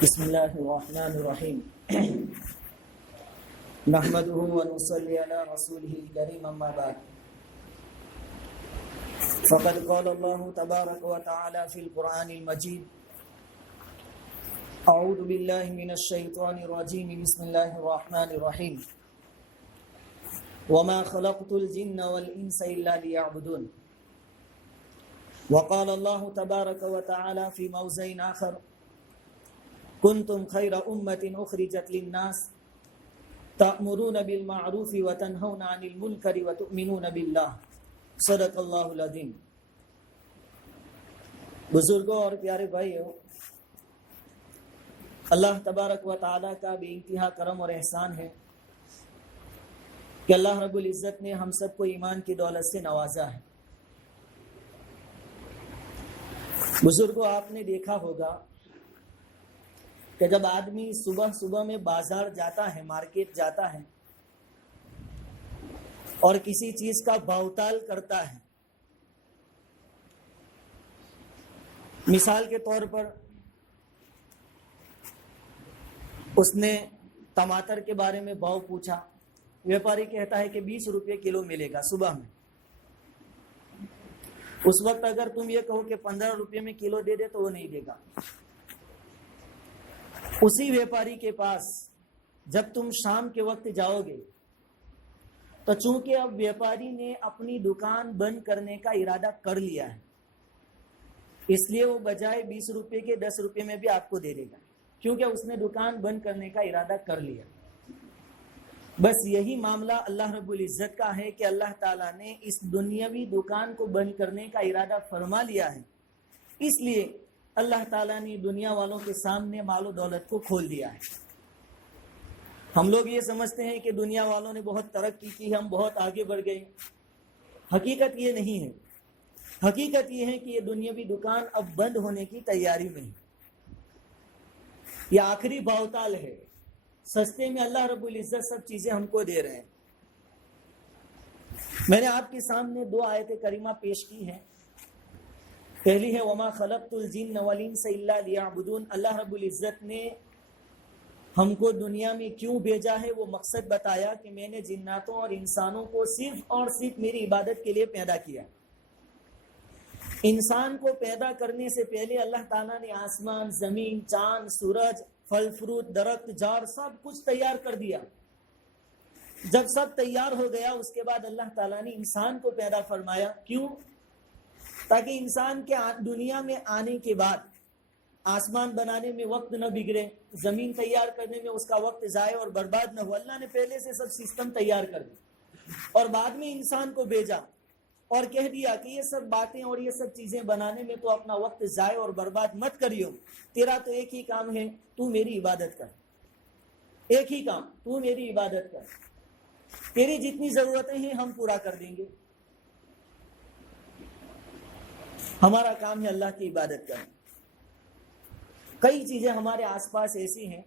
بسم الله الرحمن الرحيم نحمده ونصلي على رسوله الكريم أما بعد فقد قال الله تبارك وتعالى في القرآن المجيد أعوذ بالله من الشيطان الرجيم بسم الله الرحمن الرحيم وما خلقت الجن والإنس إلا ليعبدون وقال الله تبارك وتعالى في موضع آخر كنتم خير أمة أخرجت للناس تأمرون بالمعروف وتنهون عن المنكر وتؤمنون بالله صدق اللہ العظیم۔ بزرگوں اور پیارے بھائیوں، اللہ تبارک و تعالیٰ کا بے انتہا کرم اور احسان ہے کہ اللہ رب العزت نے ہم سب کو ایمان کی دولت سے نوازا ہے۔ بزرگوں، آپ نے دیکھا ہوگا کہ جب آدمی صبح صبح میں بازار جاتا ہے، مارکیٹ جاتا ہے اور کسی چیز کا بھاؤتال کرتا ہے، مثال کے طور پر اس نے ٹماٹر کے بارے میں بھاؤ پوچھا، ویپاری کہتا ہے کہ 20 روپے کلو ملے گا صبح میں۔ اس وقت اگر تم یہ کہو کہ 15 روپے میں کلو دے دے تو وہ نہیں دے گا۔ اسی ویپاری کے پاس جب تم شام کے وقت جاؤ گے تو چونکہ اب ویپاری نے اپنی دکان بند کرنے کا ارادہ کر لیا ہے، اس لیے وہ بجائے 20 روپے کے 10 روپے میں بھی آپ کو دے دے گا، کیونکہ اس نے دکان بند کرنے کا ارادہ کر لیا۔ بس یہی معاملہ اللہ رب العزت کا ہے کہ اللہ تعالیٰ نے اس دنیاوی دکان کو بند کرنے کا ارادہ فرما لیا ہے، اس لیے اللہ تعالیٰ نے دنیا والوں کے سامنے مال و دولت کو کھول دیا ہے۔ ہم لوگ یہ سمجھتے ہیں کہ دنیا والوں نے بہت ترقی کی، ہم بہت آگے بڑھ گئے۔ حقیقت یہ نہیں ہے، حقیقت یہ ہے کہ یہ دنیاوی دکان اب بند ہونے کی تیاری میں ہے۔ یہ آخری بھاؤتال ہے، سستے میں اللہ رب العزت سب چیزیں ہم کو دے رہے ہیں۔ میں نے آپ کے سامنے 2 آیت کریمہ پیش کی ہیں۔ پہلی ہے وما خلقت الجن والانس الا لیعبدون۔ اللہ رب العزت نے ہم کو دنیا میں کیوں بھیجا ہے، وہ مقصد بتایا کہ میں نے جناتوں اور انسانوں کو صرف اور صرف میری عبادت کے لیے پیدا کیا۔ انسان کو پیدا کرنے سے پہلے اللہ تعالیٰ نے آسمان، زمین، چاند، سورج، پھل فروٹ، درخت، جھاڑ سب کچھ تیار کر دیا۔ جب سب تیار ہو گیا اس کے بعد اللہ تعالیٰ نے انسان کو پیدا فرمایا۔ کیوں؟ تاکہ انسان کے دنیا میں آنے کے بعد آسمان بنانے میں وقت نہ بگڑے، زمین تیار کرنے میں اس کا وقت ضائع اور برباد نہ ہو۔ اللہ نے پہلے سے سب سسٹم تیار کر دی اور بعد میں انسان کو بھیجا اور کہہ دیا کہ یہ سب باتیں اور یہ سب چیزیں بنانے میں تو اپنا وقت ضائع اور برباد مت کریو، تیرا تو ایک ہی کام ہے، تو میری عبادت کر۔ ایک ہی کام، تو میری عبادت کر، تیری جتنی ضرورتیں ہیں ہم پورا کر دیں گے۔ ہمارا کام ہے اللہ کی عبادت کرنا۔ کئی چیزیں ہمارے آس پاس ایسی ہیں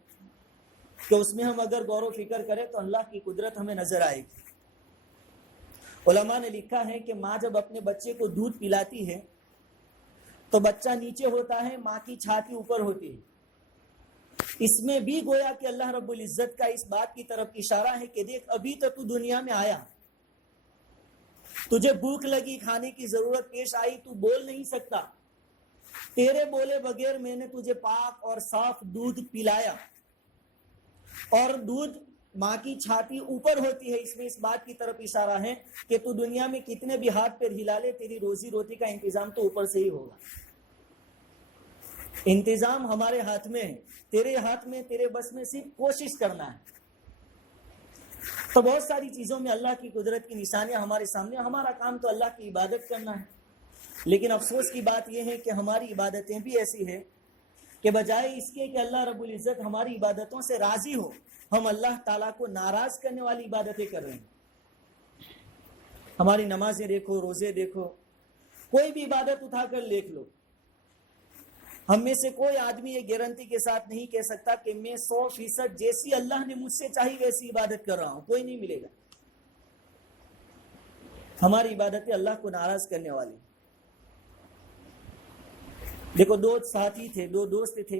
کہ اس میں ہم اگر غور و فکر کریں تو اللہ کی قدرت ہمیں نظر آئے گی۔ علماء نے لکھا ہے کہ ماں جب اپنے بچے کو دودھ پلاتی ہے تو بچہ نیچے ہوتا ہے، ماں کی چھاتی اوپر ہوتی ہے۔ اس میں بھی گویا کہ اللہ رب العزت کا اس بات کی طرف اشارہ ہے کہ دیکھ ابھی تو تو دنیا میں آیا، تجھے بھوک لگی، کھانے کی ضرورت پیش آئی، تو بول نہیں سکتا، تیرے بولے بغیر میں نے تجھے پاک اور صاف دودھ پلایا۔ اور دودھ ماں کی چھاتی اوپر ہوتی ہے، اس میں اس بات کی طرف اشارہ ہے کہ تو دنیا میں کتنے بھی ہاتھ پیر ہلا لے، تیری روزی روٹی کا انتظام تو اوپر سے ہی ہوگا۔ انتظام ہمارے ہاتھ میں ہے، تیرے ہاتھ میں، تیرے بس میں صرف کوشش کرنا ہے۔ تو بہت ساری چیزوں میں اللہ کی قدرت کی نشانیاں ہمارے سامنے، ہمارا کام تو اللہ کی عبادت کرنا ہے۔ لیکن افسوس کی بات یہ ہے کہ ہماری عبادتیں بھی ایسی ہیں کہ بجائے اس کے کہ اللہ رب العزت ہماری عبادتوں سے راضی ہو، ہم اللہ تعالیٰ کو ناراض کرنے والی عبادتیں کر رہے ہیں۔ ہماری نمازیں دیکھو، روزے دیکھو، کوئی بھی عبادت اٹھا کر دیکھ لو، ہم میں سے کوئی آدمی یہ گارنٹی کے ساتھ نہیں کہہ سکتا کہ میں 100% جیسی اللہ نے مجھ سے چاہی ویسی عبادت کر رہا ہوں، کوئی نہیں ملے گا۔ ہماری عبادتیں اللہ کو ناراض کرنے والی۔ دیکھو 2 ساتھی تھے، 2 دوست تھے،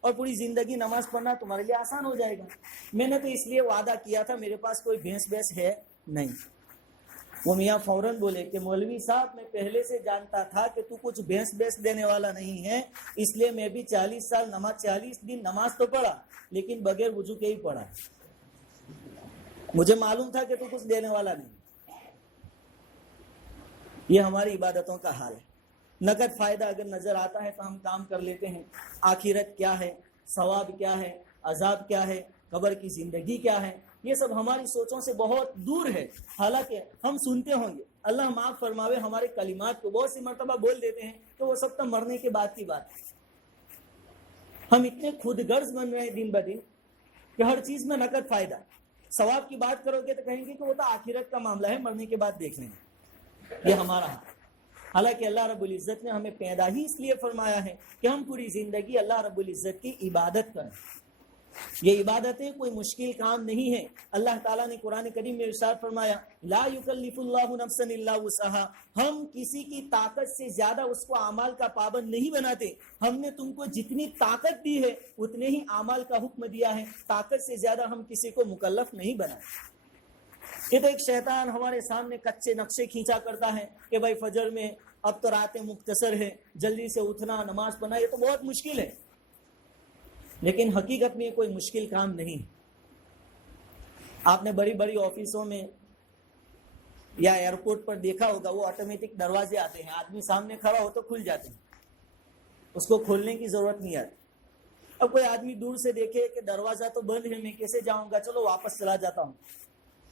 اور پوری زندگی نماز پڑھنا تمہارے لیے آسان ہو جائے گا. میں نے تو اس لیے وعدہ کیا تھا, میرے پاس کوئی بھینس ہے نہیں. وہ میاں فوراً بولے کہ مولوی صاحب میں پہلے سے جانتا تھا کہ تو کچھ بھینس دینے والا نہیں ہے, اس لیے میں بھی 40 دن نماز تو پڑھا لیکن بغیر وضو کے ہی پڑھا. مجھے معلوم تھا کہ تو کچھ دینے والا نہیں. یہ ہماری عبادتوں کا حال ہے. نقد فائدہ اگر نظر آتا ہے تو ہم کام کر لیتے ہیں. آخرت کیا ہے, ثواب کیا ہے, عذاب کیا ہے, قبر کی زندگی کیا ہے, یہ سب ہماری سوچوں سے بہت دور ہے. حالانکہ ہم سنتے ہوں گے, اللہ معاف فرماوے, ہمارے کلمات کو بہت سی مرتبہ بول دیتے ہیں کہ وہ سب تو مرنے کے بعد کی بات ہے. ہم اتنے خود غرض بن رہے ہیں دن بدن کہ ہر چیز میں نقد فائدہ. ثواب کی بات کرو گے تو کہیں گے کہ وہ تو آخرت کا معاملہ ہے, مرنے کے بعد دیکھ لیں گے. یہ ہمارا حال. حالانکہ اللہ رب العزت نے ہمیں پیدا ہی اس لیے فرمایا ہے کہ ہم پوری زندگی اللہ رب العزت کی عبادت کریں. یہ عبادتیں کوئی مشکل کام نہیں ہے. اللہ تعالیٰ نے قرآن کریم میں ارشاد فرمایا, لا یکلف اللہ نفسا الا وسعها, ہم کسی کی طاقت سے زیادہ اس کو اعمال کا پابند نہیں بناتے. ہم نے تم کو جتنی طاقت دی ہے اتنے ہی اعمال کا حکم دیا ہے. طاقت سے زیادہ ہم کسی کو مکلف نہیں بناتے. یہ تو ایک شیطان ہمارے سامنے کچے نقشے کھینچا کرتا ہے کہ بھائی فجر میں اب تو راتیں مختصر ہے, جلدی سے اٹھنا, نماز پڑھنا, یہ تو بہت مشکل ہے. لیکن حقیقت میں کوئی مشکل کام نہیں. آپ نے بڑی بڑی آفسوں میں یا ایئرپورٹ پر دیکھا ہوگا, وہ آٹومیٹک دروازے آتے ہیں, آدمی سامنے کھڑا ہو تو کھل جاتے ہیں, اس کو کھولنے کی ضرورت نہیں آتی. اب کوئی آدمی دور سے دیکھے کہ دروازہ تو بند ہے, میں کیسے جاؤں گا, چلو واپس چلا جاتا ہوں.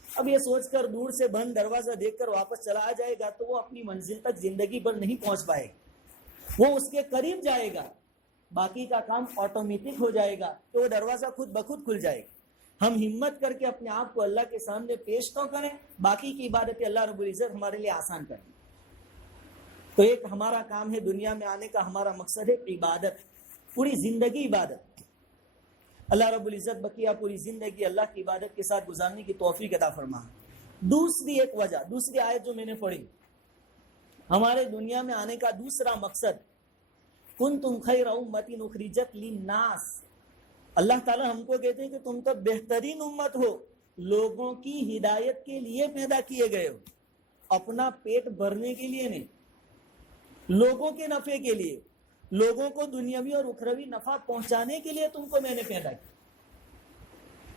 اب یہ سوچ کر دور سے بند دروازہ دیکھ کر واپس چلا جائے گا تو وہ اپنی منزل تک زندگی بھر نہیں پہنچ پائے گا. وہ اس کے قریب جائے گا, باقی کا کام آٹومیٹک ہو جائے گا, تو وہ دروازہ خود بخود کھل جائے گا. ہم ہمت کر کے اپنے آپ کو اللہ کے سامنے پیش تو کریں, باقی کی عبادتیں اللہ رب العزت ہمارے لیے آسان کریں. تو ایک ہمارا کام ہے, دنیا میں آنے کا ہمارا مقصد ہے عبادت, پوری زندگی عبادت. اللہ رب العزت بقیہ پوری زندگی اللہ کی عبادت کے ساتھ گزارنے کی توفیق عطا فرما. دوسری ایک وجہ, دوسری آیت جو میں نے پڑھی, ہمارے دنیا میں آنے کا دوسرا مقصد, کنتم خیر امۃ اخرجت للناس. اللہ تعالیٰ ہم کو کہتے ہیں کہ تم تو بہترین امت ہو, لوگوں کی ہدایت کے لیے پیدا کیے گئے ہو, اپنا پیٹ بھرنے کے لیے نہیں, لوگوں کے نفع کے لیے, لوگوں کو دنیاوی اور اخروی نفع پہنچانے کے لیے تم کو میں نے پیدا کیا.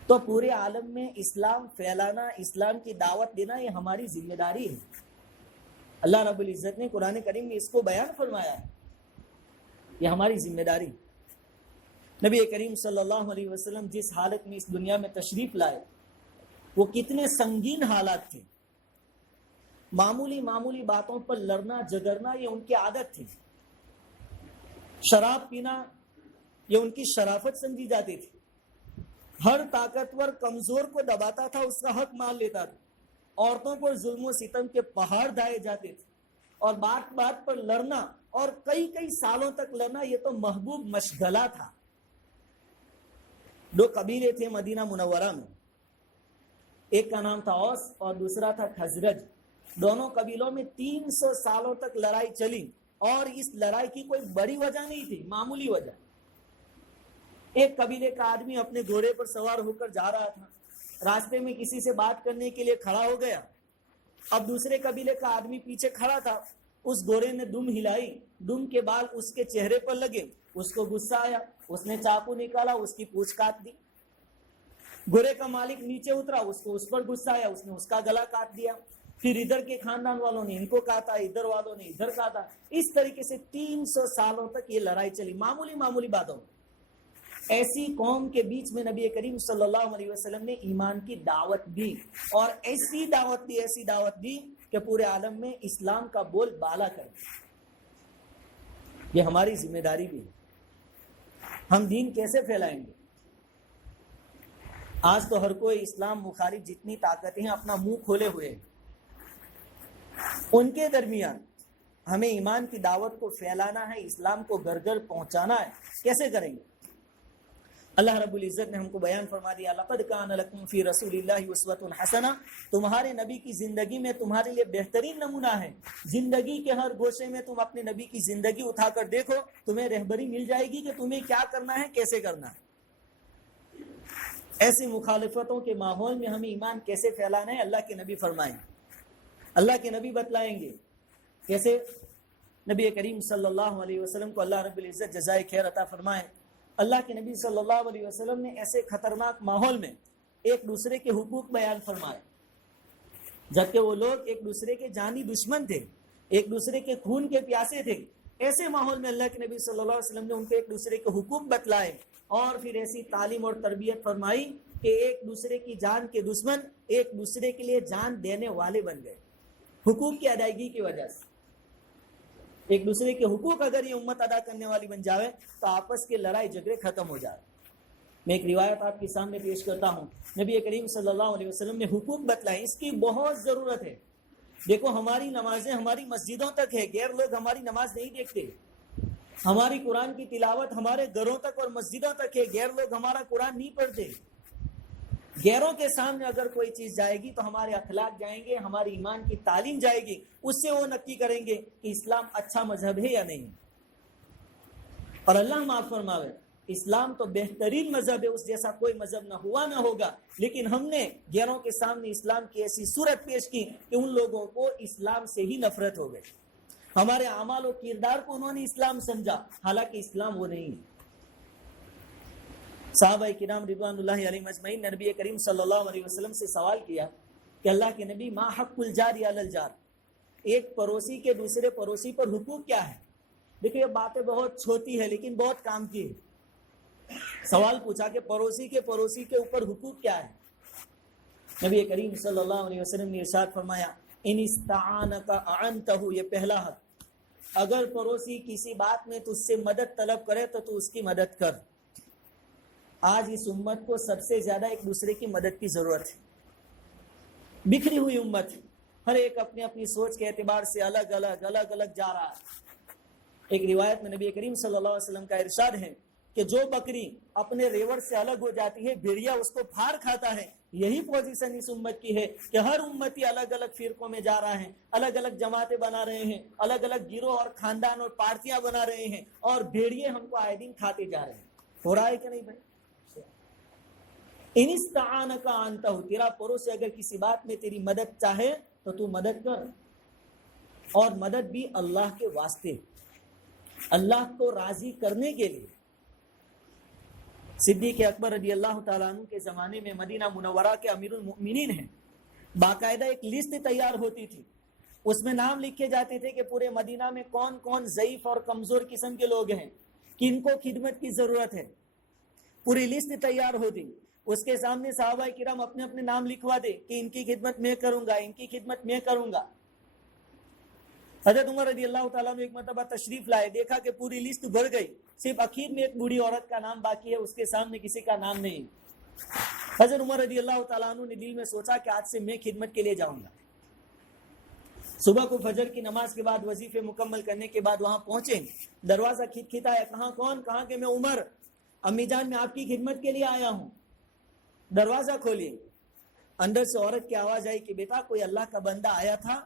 تو پورے عالم میں اسلام پھیلانا, اسلام کی دعوت دینا, یہ ہماری ذمہ داری ہے. اللہ رب العزت نے قرآن کریم میں اس کو بیان فرمایا ہے, یہ ہماری ذمہ داری. نبی کریم صلی اللہ علیہ وسلم جس حالت میں اس دنیا میں تشریف لائے, وہ کتنے سنگین حالات تھے. معمولی باتوں پر لڑنا جھگڑنا یہ ان کی عادت تھی. شراب پینا یہ ان کی شرافت سمجھی جاتی تھی. ہر طاقتور کمزور کو دباتا تھا, اس کا حق مان لیتا تھا. عورتوں پر ظلم و ستم کے پہاڑ ڈھائے جاتے تھے, اور بات بات پر لڑنا اور کئی سالوں تک لڑنا یہ تو محبوب مشغلہ تھا. دو قبیلے تھے مدینہ منورہ میں, ایک کا نام تھا اوس اور دوسرا تھا خزرج. دونوں قبیلوں میں 300 سالوں تک لڑائی چلی, اور اس لڑائی کی کوئی بڑی وجہ نہیں تھی, معمولی وجہ. ایک قبیلے کا آدمی اپنے گھوڑے پر سوار ہو کر جا رہا تھا, راستے میں کسی سے بات کرنے کے لیے کھڑا ہو گیا. اب دوسرے قبیلے کا آدمی پیچھے کھڑا تھا, اس گھوڑے نے دم ہلائی, دم کے بال اس کے چہرے پر لگے, اس کو غصہ آیا, اس نے چاقو نکالا, اس کی پوچھ کاٹ دی. گھوڑے کا مالک نیچے اترا, اس کو اس پر غصہ آیا, اس نے اس کا گلا کاٹ دیا. پھر ادھر کے خاندان والوں نے ان کو کاٹا, ادھر والوں نے ادھر کاٹا. اس طریقے سے 300 سالوں تک یہ لڑائی چلی, معمولی باتوں. ایسی قوم کے بیچ میں نبی کریم صلی اللہ علیہ وسلم نے ایمان کی دعوت دی, اور ایسی دعوت دی کہ پورے عالم میں اسلام کا بول بالا کر. یہ ہماری ذمہ داری بھی ہے. ہم دین کیسے پھیلائیں گے؟ آج تو ہر کوئی اسلام مخالف جتنی طاقتیں ہیں اپنا منہ کھولے ہوئے ہیں. ان کے درمیان ہمیں ایمان کی دعوت کو پھیلانا ہے, اسلام کو گھر گھر پہنچانا ہے. کیسے کریں گے؟ اللہ رب العزت نے ہم کو بیان فرما دیا لقد کان لکم فی رسول اللہ اسوۃ حسنہ، تمہارے نبی کی زندگی میں تمہارے لیے بہترین نمونہ ہے۔ زندگی کے ہر گوشے میں تم اپنے نبی کی زندگی اٹھا کر دیکھو، تمہیں رہبری مل جائے گی کہ تمہیں کیا کرنا ہے، کیسے کرنا ہے۔ ایسی مخالفتوں کے ماحول میں ہمیں ایمان کیسے پھیلانا ہے، اللہ کے نبی فرمائیں، اللہ کے نبی بتلائیں گے کیسے۔ نبی کریم صلی اللہ علیہ وسلم کو اللہ رب العزت جزائے خیر عطا فرمائے۔ اللہ کے نبی صلی اللہ علیہ وسلم نے ایسے خطرناک ماحول میں ایک دوسرے کے حقوق بیان فرمائے، جبکہ وہ لوگ ایک دوسرے کے جانی دشمن تھے، ایک دوسرے کے خون کے پیاسے تھے۔ ایسے ماحول میں اللہ کے نبی صلی اللہ علیہ وسلم نے ان کو ایک دوسرے کے حقوق بتلائے اور پھر ایسی تعلیم اور تربیت فرمائی کہ ایک دوسرے کی جان کے دشمن ایک دوسرے کے لیے جان دینے والے بن گئے، حقوق کی ادائیگی کی وجہ سے۔ ایک دوسرے کے حقوق اگر یہ امت ادا کرنے والی بن جاوے تو آپس کے لڑائی جھگڑے ختم ہو جائے۔ میں ایک روایت آپ کے سامنے پیش کرتا ہوں، نبی کریم صلی اللہ علیہ وسلم نے حقوق بتلائے، اس کی بہت ضرورت ہے۔ دیکھو ہماری نمازیں ہماری مسجدوں تک ہے، غیر لوگ ہماری نماز نہیں دیکھتے۔ ہماری قرآن کی تلاوت ہمارے گھروں تک اور مسجدوں تک ہے، غیر لوگ ہمارا قرآن نہیں پڑھتے۔ غیروں کے سامنے اگر کوئی چیز جائے گی تو ہمارے اخلاق جائیں گے، ہماری ایمان کی تعلیم جائے گی، اس سے وہ نقی کریں گے کہ اسلام اچھا مذہب ہے یا نہیں۔ اور اللہ معاف فرماوے، اسلام تو بہترین مذہب ہے، اس جیسا کوئی مذہب نہ ہوا نہ ہوگا، لیکن ہم نے غیروں کے سامنے اسلام کی ایسی صورت پیش کی کہ ان لوگوں کو اسلام سے ہی نفرت ہو گئی۔ ہمارے اعمال و کردار کو انہوں نے اسلام سمجھا، حالانکہ اسلام وہ نہیں ہے۔ صحابہ کرام رضوان اللہ علیہم اجمعین نے نبی کریم صلی اللہ علیہ وسلم سے سوال کیا کہ اللہ کے نبی ما حق الجار علی الجار، ایک پڑوسی کے دوسرے پڑوسی پر حقوق کیا ہے؟ دیکھیں یہ باتیں بہت چھوٹی ہے لیکن بہت کام کی ہے۔ سوال پوچھا کہ پڑوسی کے اوپر حقوق کیا ہے؟ نبی کریم صلی اللہ علیہ وسلم نے ارشاد فرمایا ان استعانک اعنتہ، یہ پہلا حق، اگر پڑوسی کسی بات میں تجھ سے مدد طلب کرے تو اس کی مدد کر۔ آج اس امت کو سب سے زیادہ ایک دوسرے کی مدد کی ضرورت ہے۔ بکھری ہوئی امت، ہر ایک اپنی اپنی سوچ کے اعتبار سے الگ الگ جا رہا ہے۔ ایک روایت میں نبی کریم صلی اللہ علیہ وسلم کا ارشاد ہے کہ جو بکری اپنے ریوڑ سے الگ ہو جاتی ہے بھیڑیا اس کو پھاڑ کھاتا ہے۔ یہی پوزیشن اس امت کی ہے کہ ہر امتی الگ الگ فرقوں میں جا رہا ہے، الگ الگ جماعتیں بنا رہے ہیں، الگ الگ گروہ اور خاندان اور پارٹیاں بنا رہے ہیں، اور بھیڑیے ہم کو آئے دن کھاتے جا رہے ہیں۔ ہو رہا ہے کہ نہیں بھائی؟ ان استعانک انتہ، تیرا پڑوسی اگر کسی بات میں تیری مدد چاہے تو تو مدد کر، اور مدد بھی اللہ کے واسطے، اللہ کو راضی کرنے کے لیے۔ صدیق اکبر رضی اللہ تعالیٰ عنہ کے زمانے میں مدینہ منورہ کے امیر المؤمنین ہیں، باقاعدہ ایک لسٹ تیار ہوتی تھی، اس میں نام لکھے جاتے تھے کہ پورے مدینہ میں کون کون ضعیف اور کمزور قسم کے لوگ ہیں، کن کو خدمت کی ضرورت ہے۔ پوری لسٹ تیار ہوتی، اس کے سامنے صحابہ کرام اپنے اپنے نام لکھوا دے کہ ان کی خدمت میں کروں گا، ان کی خدمت میں کروں گا۔ حضرت عمر رضی اللہ تعالیٰ نے ایک مرتبہ تشریف لائے، دیکھا کہ پوری لسٹ بھر گئی، صرف اخیر میں ایک بوڑھی عورت کا نام باقی ہے، اس کے سامنے کسی کا نام نہیں۔ حضرت عمر رضی اللہ تعالیٰ عنہ نے دل میں سوچا کہ آج سے میں خدمت کے لیے جاؤں گا۔ صبح کو فجر کی نماز کے بعد وظیفے مکمل کرنے کے بعد وہاں پہنچے، دروازہ کھٹکھٹایا، کہاں کون؟ کہا کہ میں عمر، امی جان میں آپ کی خدمت کے لیے آیا ہوں۔ دروازہ کھولیے، اندر سے عورت کی آواز آئی کہ بیٹا کوئی اللہ کا بندہ آیا تھا،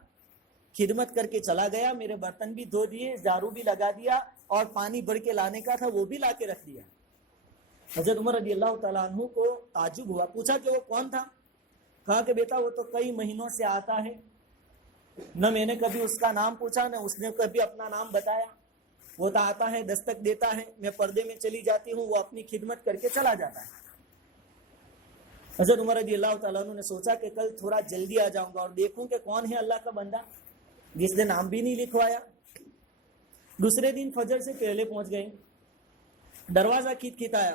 خدمت کر کے چلا گیا، میرے برتن بھی دھو دیے، جھاڑو بھی لگا دیا، اور پانی بھر کے لانے کا تھا وہ بھی لا کے رکھ دیا۔ حضرت عمر رضی اللہ تعالیٰ عنہ کو تعجب ہوا، پوچھا کہ وہ کون تھا؟ کہا کہ بیٹا وہ تو کئی مہینوں سے آتا ہے، نہ میں نے کبھی اس کا نام پوچھا نہ اس نے کبھی اپنا نام بتایا، وہ تو آتا ہے، دستک دیتا ہے، میں پردے میں چلی جاتی ہوں، وہ اپنی خدمت کر کے چلا جاتا ہے۔ حضرت عمر رضی اللہ تعالیٰ عنہ نے سوچا کہ کل تھوڑا جلدی آ جاؤں گا اور دیکھوں کہ کون ہے اللہ کا بندہ جس نے نام بھی نہیں لکھوایا۔ دوسرے دن فجر سے پہلے پہنچ گئے، دروازہ کھٹکھٹایا،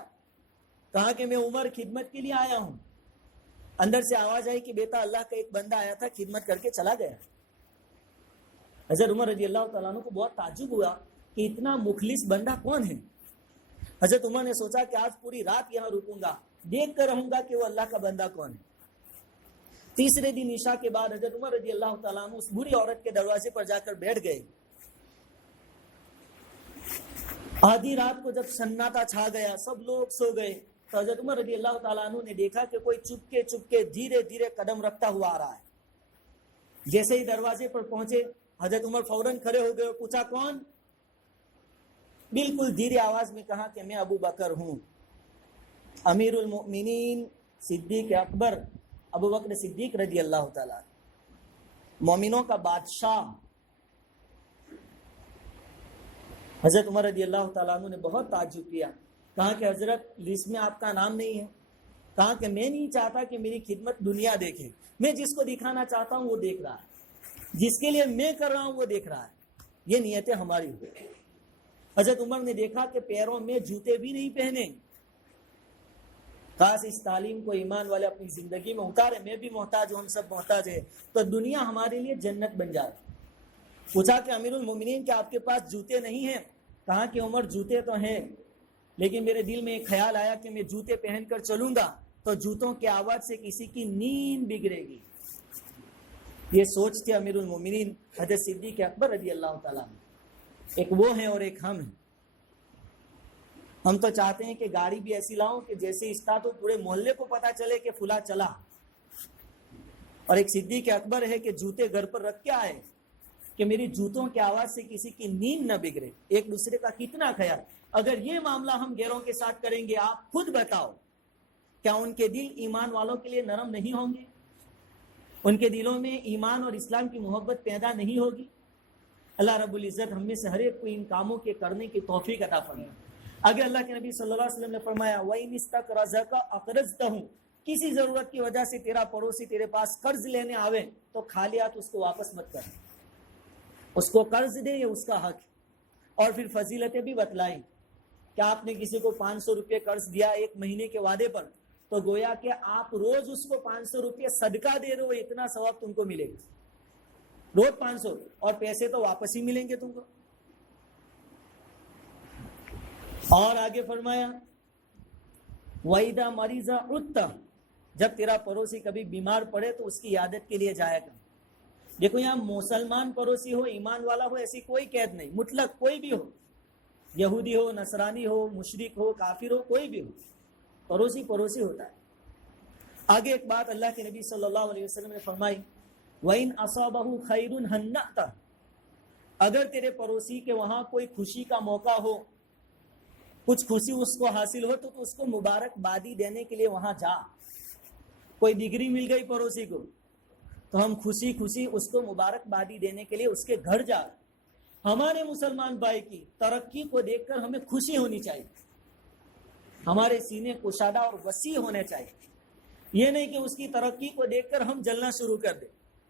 کہا کہ میں عمر خدمت کے لیے آیا ہوں۔ اندر سے آواز آئی کہ بیٹا اللہ کا ایک بندہ آیا تھا، خدمت کر کے چلا گیا۔ حضرت عمر رضی اللہ تعالیٰ عنہ کو بہت تعجب ہوا کہ اتنا مخلص بندہ کون ہے۔ حضرت عمر نے سوچا کہ آج پوری رات یہاں رکوں گا، دیکھ کر رہوں گا کہ وہ اللہ کا بندہ کون ہے۔ تیسرے دن عشاء کے بعد حضرت عمر رضی اللہ تعالیٰ عنہ اس بری عورت کے دروازے پر جا کر بیٹھ گئے۔ آدھی رات کو جب سناٹا چھا گیا، سب لوگ سو گئے، تو حضرت عمر رضی اللہ تعالیٰ عنہ نے دیکھا کہ کوئی چپکے چپکے دھیرے دھیرے قدم رکھتا ہوا آ رہا ہے۔ جیسے ہی دروازے پر پہنچے حضرت عمر فوراً کھڑے ہو گئے اور پوچھا کون؟ بالکل دھیرے آواز میں کہا کہ میں ابو بکر ہوں، امیر المؤمنین صدیق اکبر ابو بکر صدیق رضی اللہ تعالیٰ، مومنوں کا بادشاہ۔ حضرت عمر رضی اللہ تعالیٰ عنہ نے بہت تعجب کیا، کہا کہ حضرت لسٹ میں آپ کا نام نہیں ہے؟ کہا کہ میں نہیں چاہتا کہ میری خدمت دنیا دیکھے، میں جس کو دکھانا چاہتا ہوں وہ دیکھ رہا ہے، جس کے لیے میں کر رہا ہوں وہ دیکھ رہا ہے، یہ نیتیں ہماری ہوئی۔ حضرت عمر نے دیکھا کہ پیروں میں جوتے بھی نہیں پہنے، خاص اس تعلیم کو ایمان والے اپنی زندگی میں اتارے، میں بھی محتاج ہوں، ہم سب محتاج ہیں، تو دنیا ہمارے لیے جنت بن جائے۔ پوچھا کہ امیر المومنین کیا آپ کے پاس جوتے نہیں ہیں؟ کہا کہ عمر جوتے تو ہیں، لیکن میرے دل میں ایک خیال آیا کہ میں جوتے پہن کر چلوں گا تو جوتوں کی آواز سے کسی کی نیند بگڑے گی۔ یہ سوچ تھی امیر المومنین حضرت صدیق اکبر رضی اللہ تعالیٰ عنہ۔ ایک وہ ہیں اور ایک ہم ہیں۔ ہم تو چاہتے ہیں کہ گاڑی بھی ایسی لاؤں کہ جیسے اس کا تو پورے محلے کو پتا چلے کہ فلاں چلا، اور ایک صدیق اکبر ہے کہ جوتے گھر پر رکھ کے آئے کہ میری جوتوں کی آواز سے کسی کی نیند نہ بگڑے۔ ایک دوسرے کا کتنا خیال۔ اگر یہ معاملہ ہم غیروں کے ساتھ کریں گے، آپ خود بتاؤ کیا ان کے دل ایمان والوں کے لیے نرم نہیں ہوں گے؟ ان کے دلوں میں ایمان اور اسلام کی محبت پیدا نہیں ہوگی؟ اللہ رب العزت ہم میں سے ہر ایک کو ان کاموں کے کرنے کی توفیق عطا فرمائے۔ آگے اللہ کے نبی صلی اللہ علیہ وسلم نے فرمایا وَإِنِ اسْتَقْرَضَكَ أَقْرَضْتَهُ، کسی ضرورت کی وجہ سے تیرا پڑوسی تیرے پاس قرض لینے آوے تو خالی ہاتھ اس کو واپس مت کر، اس کو قرض دے، یہ اس کا حق۔ اور پھر فضیلتیں بھی بتلائی کہ آپ نے کسی کو 500 روپے قرض دیا ایک مہینے کے وعدے پر، تو گویا کہ آپ روز اس کو 500 روپے صدقہ دے رہے ہو، اتنا ثواب تم کو ملے گا، روز 500، اور پیسے تو واپس ہی ملیں گے تم کو۔ اور آگے فرمایا وَإِذَا مَرِضَ عُدْتَ، جب تیرا پڑوسی کبھی بیمار پڑے تو اس کی عیادت کے لیے جایا کر۔ دیکھو یہاں مسلمان پڑوسی ہو، ایمان والا ہو، ایسی کوئی قید نہیں، مطلق کوئی بھی ہو، یہودی ہو، نصرانی ہو، مشرک ہو، کافر ہو، کوئی بھی ہو، پڑوسی پڑوسی ہوتا ہے۔ آگے ایک بات اللہ کے نبی صلی اللہ علیہ وسلم نے فرمائی وَإِنْ أَصَابَهُ خَيْرٌ هَنَّأْتَ، اگر تیرے پڑوسی کے وہاں کوئی خوشی کا موقع ہو، کچھ خوشی اس کو حاصل ہو، تو اس کو مبارکبادی دینے کے لیے وہاں جا۔ کوئی ڈگری مل گئی پڑوسی کو تو ہم خوشی خوشی اس کو مبارکبادی دینے کے لیے اس کے گھر جا۔ ہمارے مسلمان بھائی کی ترقی کو دیکھ کر ہمیں خوشی ہونی چاہیے، ہمارے سینے کشادہ اور وسیع ہونے چاہیے، یہ نہیں کہ اس کی ترقی کو دیکھ کر ہم جلنا شروع کر دیں،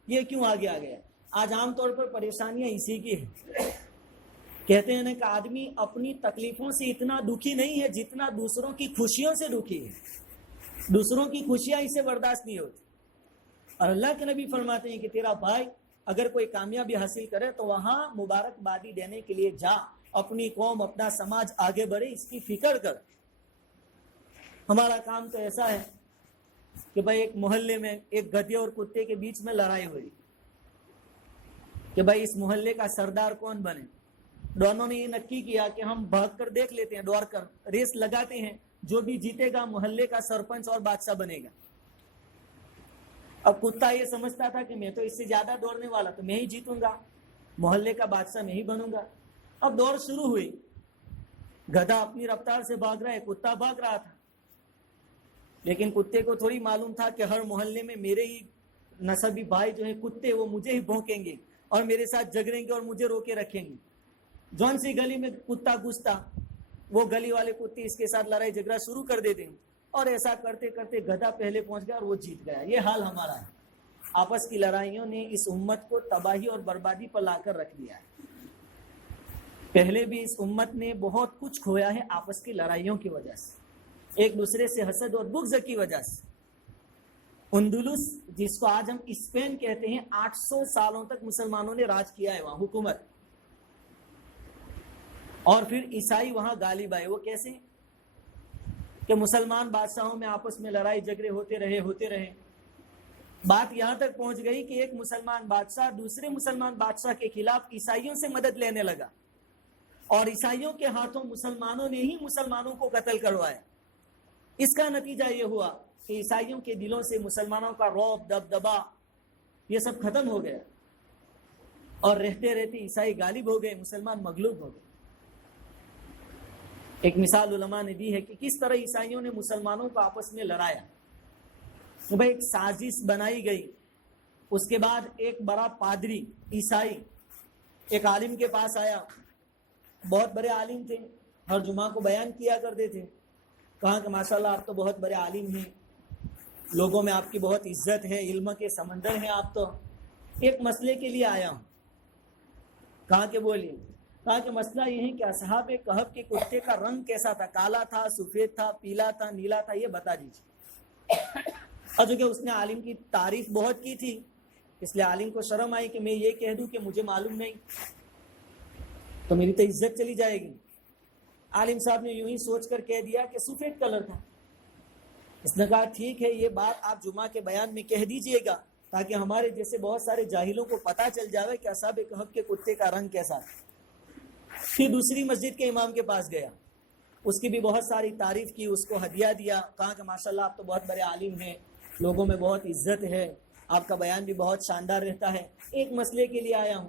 یہ کیوں آگے آ گیا۔ آج عام طور پر پریشانیاں اسی کی ہیں۔ کہتے ہیں کہ آدمی اپنی تکلیفوں سے اتنا دکھی نہیں ہے جتنا دوسروں کی خوشیوں سے دکھی ہے، دوسروں کی خوشیاں اسے برداشت نہیں ہوتی۔ اور اللہ کے نبی فرماتے ہیں کہ تیرا بھائی اگر کوئی کامیابی حاصل کرے تو وہاں مبارکبادی دینے کے لیے جا، اپنی قوم اپنا سماج آگے بڑھے اس کی فکر کر۔ ہمارا کام تو ایسا ہے کہ بھائی ایک محلے میں ایک گدھے اور کتے کے بیچ میں لڑائی ہوئی کہ بھائی اس محلے کا سردار کون بنے۔ دونوں نے یہ نکی کیا کہ ہم بھاگ کر دیکھ لیتے ہیں، دوڑ کر ریس لگاتے ہیں، جو بھی جیتے گا محلے کا سرپنچ اور بادشاہ بنے گا۔ اب کتا یہ سمجھتا تھا کہ میں تو اس سے زیادہ دوڑنے والا، تو میں ہی جیتوں گا، محلے کا بادشاہ میں ہی بنوں گا۔ اب دوڑ شروع ہوئی، گدھا اپنی رفتار سے بھاگ رہا ہے، کتا بھاگ رہا تھا، لیکن کتے کو تھوڑی معلوم تھا کہ ہر محلے میں میرے ہی نسبی بھائی جو ہیں کتے، وہ مجھے ہی بھونکیں گے اور میرے ساتھ جھگڑیں گے اور مجھے روکے رکھیں گے۔ جون سی گلی میں کتا گھستا، وہ گلی والے کتے اس کے ساتھ لڑائی جھگڑا شروع کر دیتے ہیں، اور ایسا کرتے کرتے گدھا پہلے پہنچ گیا اور وہ جیت گیا۔ یہ حال ہمارا ہے، آپس کی لڑائیوں نے اس امت کو تباہی اور بربادی پر لا کر رکھ دیا ہے۔ پہلے بھی اس امت نے بہت کچھ کھویا ہے آپس کی لڑائیوں کی وجہ سے، ایک دوسرے سے حسد اور بغض کی وجہ سے۔ اندلس جس کو آج ہم اسپین کہتے ہیں، 800 سالوں تک مسلمانوں نے راج کیا ہے وہاں، حکومت، اور پھر عیسائی وہاں غالب آئے۔ وہ کیسے کہ مسلمان بادشاہوں میں آپس میں لڑائی جھگڑے ہوتے رہے، بات یہاں تک پہنچ گئی کہ ایک مسلمان بادشاہ دوسرے مسلمان بادشاہ کے خلاف عیسائیوں سے مدد لینے لگا، اور عیسائیوں کے ہاتھوں مسلمانوں نے ہی مسلمانوں کو قتل کروایا۔ اس کا نتیجہ یہ ہوا کہ عیسائیوں کے دلوں سے مسلمانوں کا رعب، دبدبا، یہ سب ختم ہو گیا، اور رہتے رہتے عیسائی غالب ہو گئے، مسلمان مغلوب ہو گئے۔ ایک مثال علماء نے دی ہے کہ کس طرح عیسائیوں نے مسلمانوں کو آپس میں لڑایا۔ تو بھائی ایک سازش بنائی گئی، اس کے بعد ایک بڑا پادری عیسائی ایک عالم کے پاس آیا، بہت بڑے عالم تھے، ہر جمعہ کو بیان کیا کرتے تھے، کہا کہ ماشاءاللہ آپ تو بہت بڑے عالم ہیں، لوگوں میں آپ کی بہت عزت ہے، علم کے سمندر ہیں آپ تو، ایک مسئلے کے لیے آیا ہوں۔ کہا کہ بولیے۔ کہا کہ مسئلہ یہ ہے کہ اصحاب کہف کے کتے کا رنگ کیسا تھا، کالا تھا، سفید تھا، پیلا تھا، نیلا تھا، یہ بتا دیجیے۔ اور جو کہ اس نے عالم کی تعریف بہت کی تھی، اس لیے عالم کو شرم آئی کہ میں یہ کہہ دوں کہ مجھے معلوم نہیں تو میری تو عزت چلی جائے گی۔ عالم صاحب نے یوں ہی سوچ کر کہہ دیا کہ سفید کلر تھا۔ اس نے کہا ٹھیک ہے، یہ بات آپ جمعہ کے بیان میں کہہ دیجئے گا تاکہ ہمارے جیسے بہت سارے جاہلوں کو پتہ چل جاوے کہ اصحاب کہف کے کتے کا رنگ کیسا تھا۔ پھر دوسری مسجد کے امام کے پاس گیا، اس کی بھی بہت ساری تعریف کی، اس کو ہدیہ دیا، کہا کہ ماشاءاللہ آپ تو بہت بڑے عالم ہیں، لوگوں میں بہت عزت ہے، آپ کا بیان بھی بہت شاندار رہتا ہے، ایک مسئلے کے لیے آیا ہوں۔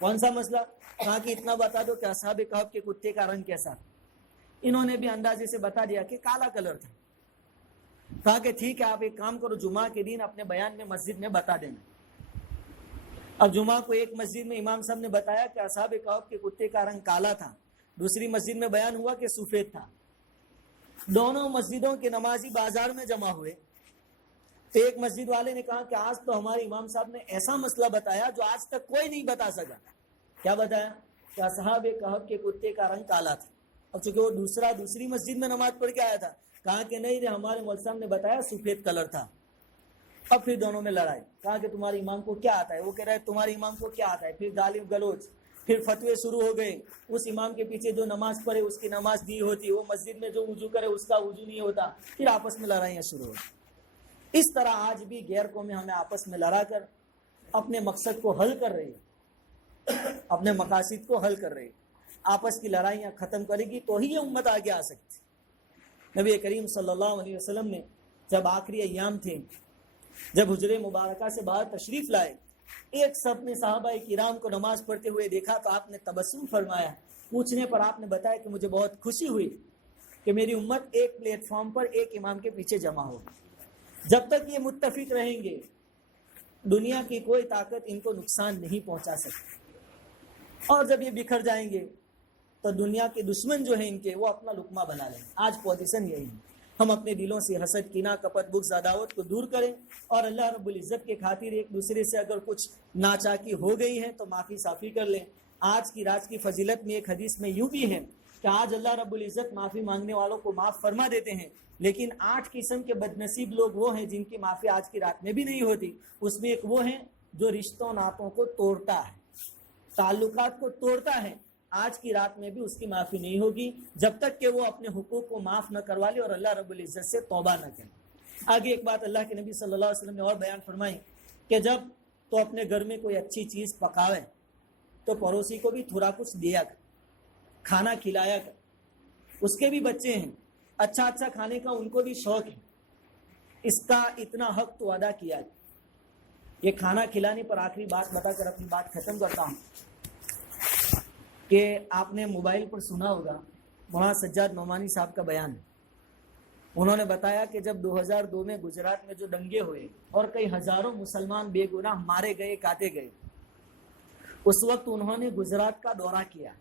کون سا مسئلہ؟ کہا کہ اتنا بتا دو کہ اصحاب کہف کے کتے کا رنگ کیسا تھا۔ انہوں نے بھی اندازے سے بتا دیا کہ کالا کلر تھا۔ کہا کہ ٹھیک ہے، آپ ایک کام کرو، جمعہ کے دن اپنے بیان میں مسجد میں بتا دینا۔ اب جمعہ کو ایک مسجد میں امام صاحب نے بتایا کہ اصحاب کہف کے کتے کا رنگ کالا تھا، دوسری مسجد میں بیان ہوا کہ سفید تھا۔ دونوں مسجدوں کے نمازی بازار میں جمع ہوئے تو ایک مسجد والے نے کہا کہ آج تو ہمارے امام صاحب نے ایسا مسئلہ بتایا جو آج تک کوئی نہیں بتا سکا۔ کیا بتایا؟ کہ اصحاب کہف کے کتے کا رنگ کالا تھا۔ اور چونکہ وہ دوسری مسجد میں نماز پڑھ کے آیا تھا، کہا کہ نہیں، ہمارے مولوی صاحب نے بتایا سفید کلر تھا۔ اب پھر دونوں میں لڑائی، کہا کہ تمہارے امام کو کیا آتا ہے؟ وہ کہہ رہا ہے تمہارے امام کو کیا آتا ہے؟ پھر گالی گلوچ، پھر فتوے شروع ہو گئے۔ اس امام کے پیچھے جو نماز پڑھے اس کی نماز نہیں ہوتی، وہ مسجد میں جو وضو کرے اس کا وضو نہیں ہوتا، پھر آپس میں لڑائیاں شروع ہو۔ اس طرح آج بھی غیر قومیں ہمیں آپس میں لڑا کر اپنے مقصد کو حل کر رہی ہے، اپنے مقاصد کو حل کر رہی ہے۔ آپس کی لڑائیاں ختم کرے گی تو ہی یہ امت آگے آ سکتی۔ نبی کریم صلی اللہ علیہ وسلم نے جب آخری ایام تھے، جب حجرے مبارکہ سے باہر تشریف لائے، ایک سب نے صحابہ کرام کو نماز پڑھتے ہوئے دیکھا تو آپ نے تبسم فرمایا۔ پوچھنے پر آپ نے بتایا کہ مجھے بہت خوشی ہوئی کہ میری امت ایک پلیٹ فارم پر ایک امام کے پیچھے جمع ہو۔ جب تک یہ متفق رہیں گے، دنیا کی کوئی طاقت ان کو نقصان نہیں پہنچا سکتی، اور جب یہ بکھر جائیں گے تو دنیا کے دشمن جو ہیں ان کے، وہ اپنا لقمہ بنا لیں۔ آج پوزیشن یہی ہے، ہم اپنے دلوں سے حسد، کینہ، کپٹ، بغض، عداوت کو دور کریں، اور اللہ رب العزت کے خاطر ایک دوسرے سے اگر کچھ ناچاکی ہو گئی ہے تو معافی صافی کر لیں۔ آج کی رات کی فضیلت میں ایک حدیث میں یوں بھی ہے کہ آج اللہ رب العزت معافی مانگنے والوں کو معاف فرما دیتے ہیں، لیکن 8 قسم کے بدنصیب لوگ وہ ہیں جن کی معافی آج کی رات میں بھی نہیں ہوتی۔ اس میں ایک وہ ہے جو رشتوں ناتوں کو توڑتا ہے، تعلقات کو توڑتا ہے، آج کی رات میں بھی اس کی معافی نہیں ہوگی جب تک کہ وہ اپنے حقوق کو معاف نہ کروا لے اور اللہ رب العزت سے توبہ نہ کرے۔ آگے ایک بات اللہ کے نبی صلی اللہ علیہ وسلم نے اور بیان فرمائی کہ جب تو اپنے گھر میں کوئی اچھی چیز پکاوے تو پڑوسی کو بھی تھوڑا کچھ دیا کر، کھانا کھلایا کر۔ اس کے بھی بچے ہیں، اچھا اچھا کھانے کا ان کو بھی شوق ہے، اس کا اتنا حق تو ادا کیا ہے۔ یہ کھانا کھلانے پر آخری بات بتا کر اپنی بات ختم کرتا ہوں کہ آپ نے موبائل پر سنا ہوگا مولانا سجاد نعمانی صاحب کا بیان۔ انہوں نے بتایا کہ جب 2002 میں گجرات میں جو دنگے ہوئے اور کئی ہزاروں مسلمان بے گناہ مارے گئے، کاٹے گئے، اس وقت انہوں نے گجرات کا دورہ کیا،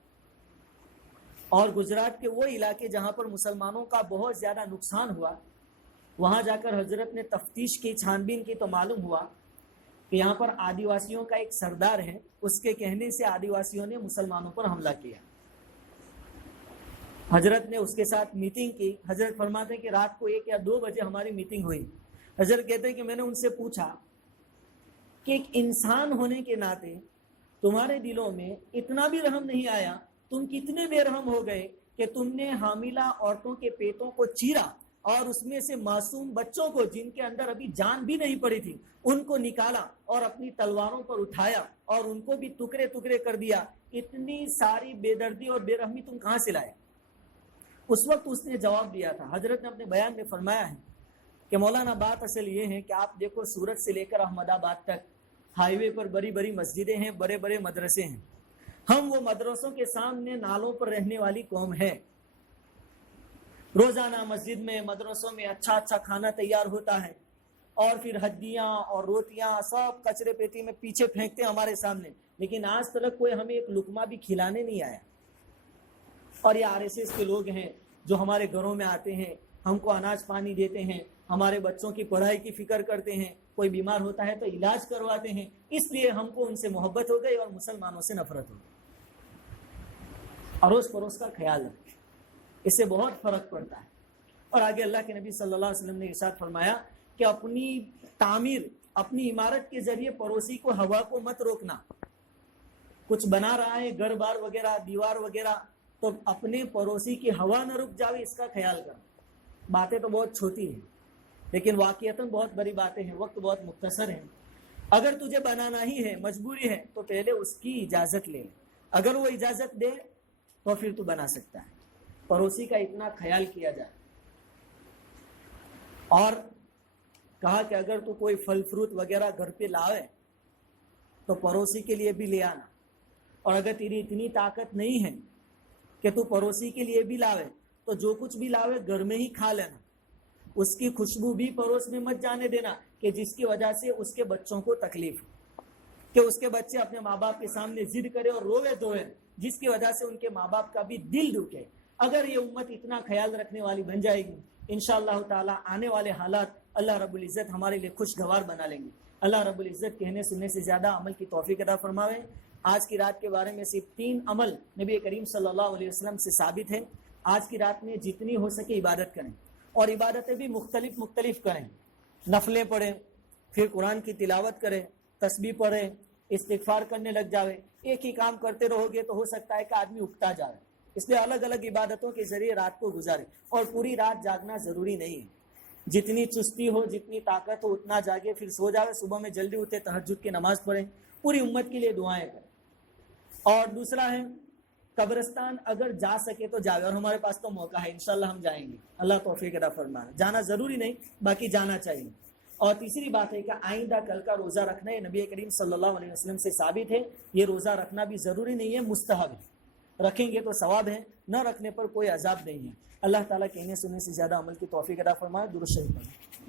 اور گجرات کے وہ علاقے جہاں پر مسلمانوں کا بہت زیادہ نقصان ہوا، وہاں جا کر حضرت نے تفتیش کی، چھان بین کی، تو معلوم ہوا کہ یہاں پر آدیواسیوں کا ایک سردار ہے، اس کے کہنے سے آدیواسیوں نے مسلمانوں پر حملہ کیا۔ حضرت نے اس کے ساتھ میٹنگ کی۔ حضرت فرماتے ہیں کہ رات کو 1 یا 2 بجے ہماری میٹنگ ہوئی۔ حضرت کہتے ہیں کہ میں نے ان سے پوچھا کہ ایک انسان ہونے کے ناطے تمہارے دلوں میں اتنا بھی رحم نہیں آیا؟ تم کتنے بے رحم ہو گئے کہ تم نے حاملہ عورتوں کے پیٹوں کو چیرا اور اس میں سے معصوم بچوں کو، جن کے اندر ابھی جان بھی نہیں پڑی تھی، ان کو نکالا اور اپنی تلواروں پر اٹھایا اور ان کو بھی ٹکڑے ٹکڑے کر دیا۔ اتنی ساری بے دردی اور بے رحمی تم کہاں سے لائے؟ اس وقت اس نے جواب دیا تھا. حضرت نے اپنے بیان میں فرمایا ہے کہ مولانا بات اصل یہ ہے کہ آپ دیکھو سورت سے لے کر احمد آباد تک ہائی وے پر بڑی بڑی مسجدیں ہیں, بڑے بڑے مدرسے ہیں. ہم وہ مدرسوں کے سامنے نالوں پر رہنے والی قوم ہے. روزانہ مسجد میں مدرسوں میں اچھا اچھا کھانا تیار ہوتا ہے اور پھر ہڈیاں اور روٹیاں سب کچرے پیٹی میں پیچھے پھینکتے ہیں ہمارے سامنے, لیکن آج تک کوئی ہمیں ایک لقمہ بھی کھلانے نہیں آیا. اور یہ RSS کے لوگ ہیں جو ہمارے گھروں میں آتے ہیں, ہم کو اناج پانی دیتے ہیں, ہمارے بچوں کی پڑھائی کی فکر کرتے ہیں, کوئی بیمار ہوتا ہے تو علاج کرواتے ہیں. اس لیے ہم کو ان سے محبت ہو گئی اور مسلمانوں سے نفرت ہو گئی. اڑوس پڑوس کا خیال رکھیں, اس سے بہت فرق پڑتا ہے. اور آگے اللہ کے نبی صلی اللہ علیہ وسلم نے ارشاد فرمایا کہ اپنی تعمیر, اپنی عمارت کے ذریعے پڑوسی کو, ہوا کو مت روکنا. کچھ بنا رہا ہے گھر بار وغیرہ, دیوار وغیرہ, تو اپنے پڑوسی کی ہوا نہ رک جاوے, اس کا خیال کرنا. باتیں تو بہت چھوٹی ہیں لیکن واقعتاً بہت بڑی باتیں ہیں. وقت بہت مختصر ہے. اگر تجھے بنانا ہی ہے, مجبوری ہے, تو پہلے اس کی اجازت لے. اگر وہ اجازت دے تو پھر تو بنا سکتا ہے. پڑوسی کا اتنا خیال کیا جائے. اور کہا کہ اگر تو کوئی پھل فروٹ وغیرہ گھر پہ لاوے تو پڑوسی کے لیے بھی لے آنا. اور اگر تیری اتنی طاقت نہیں ہے کہ تو پڑوسی کے لیے بھی لاوے تو جو کچھ بھی لاوے گھر میں ہی کھا لینا. اس کی خوشبو بھی پڑوس میں مت جانے دینا کہ جس کی وجہ سے اس کے بچوں کو تکلیف ہو, کہ اس کے بچے اپنے ماں باپ کے سامنے ضد کرے اور روے دھوئے, جس کی وجہ سے ان کے ماں باپ کا بھی دل دکھے. اگر یہ امت اتنا خیال رکھنے والی بن جائے گی, انشاءاللہ تعالی آنے والے حالات اللہ رب العزت ہمارے لیے خوشگوار بنا لیں گے. اللہ رب العزت کہنے سننے سے زیادہ عمل کی توفیق عطا فرماوے. آج کی رات کے بارے میں صرف 3 عمل نبی کریم صلی اللہ علیہ وسلم سے ثابت ہے. آج کی رات میں جتنی ہو سکے عبادت کریں, اور عبادتیں بھی مختلف کریں. نفلیں پڑھیں, پھر قرآن کی تلاوت کریں, تسبیح پڑھیں, استغفار کرنے لگ جاوے. ایک ہی کام کرتے رہو گے تو ہو سکتا ہے کہ آدمی اکتا جائے. اس لیے الگ الگ عبادتوں کے ذریعے رات کو گزارے. اور پوری رات جاگنا ضروری نہیں ہے. جتنی چستی ہو, جتنی طاقت ہو اتنا جاگے, پھر سو جاوے. صبح میں جلدی اٹھے, تہجد کی نماز پڑھیں, پوری امت کے لیے دعائیں کریں. اور دوسرا ہے قبرستان اگر جا سکے تو جاوے, اور ہمارے پاس تو موقع ہے, انشاءاللہ ہم جائیں گے. اللہ توفیق عطا فرمائے. جانا ضروری نہیں, باقی جانا چاہیے. اور تیسری بات ہے کہ آئندہ کل کا روزہ رکھنا, یہ نبی کریم صلی اللہ علیہ وسلم سے ثابت ہے. یہ روزہ رکھنا بھی ضروری نہیں ہے, مستحب ہے. رکھیں گے تو ثواب ہے, نہ رکھنے پر کوئی عذاب نہیں ہے. اللہ تعالیٰ کہنے سننے سے زیادہ عمل کی توفیق عطا فرمائے. درود شریف پڑھیں.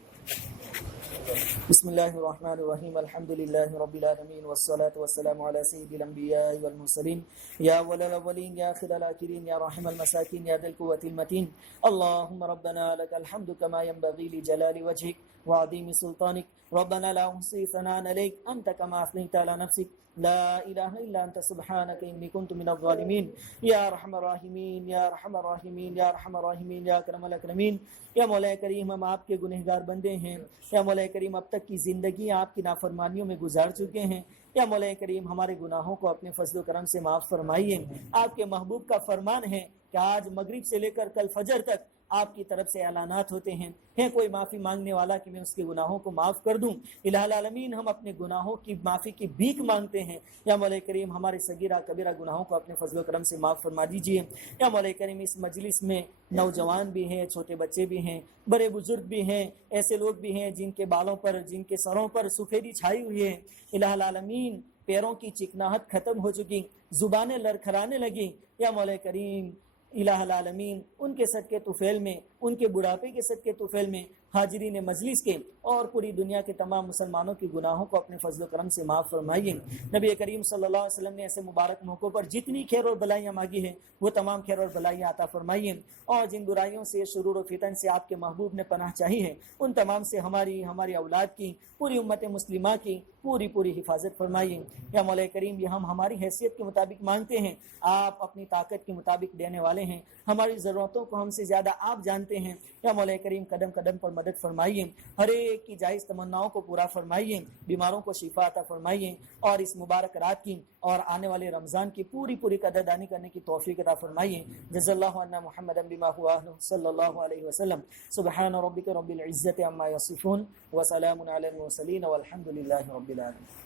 بسم اللہ الرحمن الرحیم. الحمد للہ رب العالمین والصلاة والسلام علی سید الانبیاء والمرسلین یا اول الاولین یا آخر الاخرین یا راحم المساکین یا ذی القوة المتین. اللهم ربنا لك الحمد كما ينبغي لجلال وجهك وعظيم سلطانك. ربنا لا أحصي ثناء عليك أنت كما أثنيت على نفسك لا إله إلا أنت سبحانك إني كنت من الظالمين. يا أرحم الراحمين يا أرحم الراحمين يا أرحم الراحمين يا أكرم الأكرمين. یا مولا کریم ہم آپ کے گنہگار بندے ہیں. یا مولا کریم اب تک کی زندگی آپ کی نافرمانیوں میں گزار چکے ہیں. یا مولا کریم ہمارے گناہوں کو اپنے فضل و کرم سے معاف فرمائیے. آپ کے محبوب کا فرمان ہے کہ آج مغرب سے لے کر کل فجر تک آپ کی طرف سے اعلانات ہوتے ہیں کوئی معافی مانگنے والا کہ میں اس کے گناہوں کو معاف کر دوں. الہ العالمین ہم اپنے گناہوں کی معافی کی بھیک مانگتے ہیں. یا مولا کریم ہمارے صغیرہ کبیرہ گناہوں کو اپنے فضل و کرم سے معاف فرما دیجیے. یا مولا کریم اس مجلس میں نوجوان بھی ہیں, چھوٹے بچے بھی ہیں, بڑے بزرگ بھی ہیں, ایسے لوگ بھی ہیں جن کے بالوں پر, جن کے سروں پر سفیدی چھائی ہوئی ہے. الہ العالمین پیروں کی چکناہٹ ختم ہو چکی, زبانیں لڑکھڑانے لگیں. یا مولا کریم الہ العالمین ان کے صدقے طفیل میں, ان کے بڑھاپے کے صدقے طفیل میں حاضرین مجلس کے اور پوری دنیا کے تمام مسلمانوں کے گناہوں کو اپنے فضل و کرم سے معاف فرمائیے. نبی کریم صلی اللہ علیہ وسلم نے ایسے مبارک موقعوں پر جتنی خیر اور بلائیاں مانگی ہیں وہ تمام خیر اور بلائیاں عطا فرمائیے. اور جن برائیوں سے, شرور و فتن سے آپ کے محبوب نے پناہ چاہی ہے, ان تمام سے ہماری اولاد کی, پوری امت مسلمہ کی پوری حفاظت فرمائیے. یا مولا کریم یہ ہم ہماری حیثیت کے مطابق مانگتے ہیں, آپ اپنی طاقت کے مطابق دینے والے ہیں. ہماری ضرورتوں کو ہم سے زیادہ آپ جانتے ہیں. یا مولا کریم قدم قدم پر مدد فرمائیے, ہر ایک کی جائز تمناؤں کو پورا فرمائیے, بیماروں کو شفا عطا فرمائیے. اور اس مبارک رات کی اور آنے والے رمضان کی پوری قدردانی کرنے کی توفیق عطا فرمائیے. جزا اللہ عنا محمد بما هو اہلہ صلی اللہ علیہ وسلم. سبحان ربک رب العزت عما یصفون وسلام علی المرسلین والحمد للہ رب العالمین.